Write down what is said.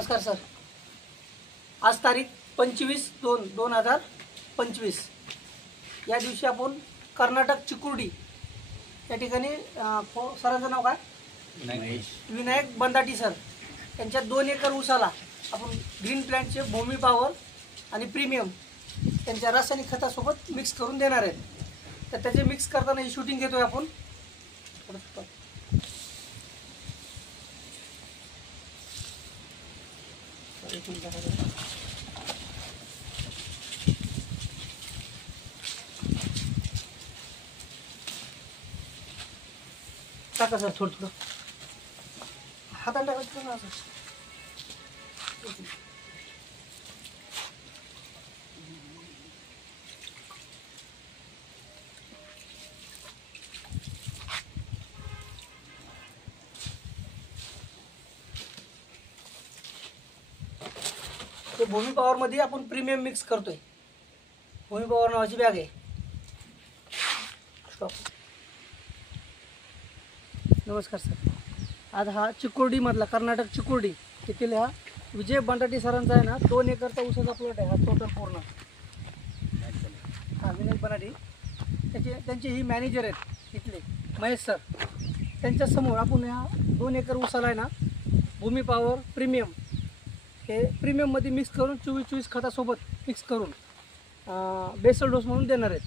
नमस्कार सर. आज तारीख 25/2/2025 या दिवशी आपण कर्नाटक चिकुर्डी या ठिकाणी सरांचं नाव काय विनायक बंदाटी सर यांच्या 2 एकर ऊसाला आपण ग्रीन प्लॅन्टचे भूमी पॉवर आणि प्रीमियम त्यांच्या रासायनिक खतासोबत मिक्स करून देणार आहेत. तर त्याचे मिक्स करताना ही शूटिंग घेतोय आपण. टाका सर थोडं थोडं हाताने टाकायचं ना असं. भूमी पॉवर मध्ये आपण प्रीमियम मिक्स करतोय. भूमी पॉवर नावाची बॅग आहे. स्टॉप. नमस्कार सर. आज हा चिकुर्डी मधला कर्नाटक चिकुर्डी येथील हा विजय बंदाटी सरांचा आहे ना 2 एकरचा ऊसाचा प्लॉट आहे हा टोटल पूर्ण. हा विनायक बंदाटी त्यांचे ही मॅनेजर आहेत इथले महेश सर. त्यांच्या समोर आपण ह्या 2 एकर ऊसाला आहे ना भूमी पॉवर प्रीमियम हे प्रीमियममध्ये मिक्स करून 24 खतासोबत मिक्स करून बेसल डोस म्हणून देणार आहेत.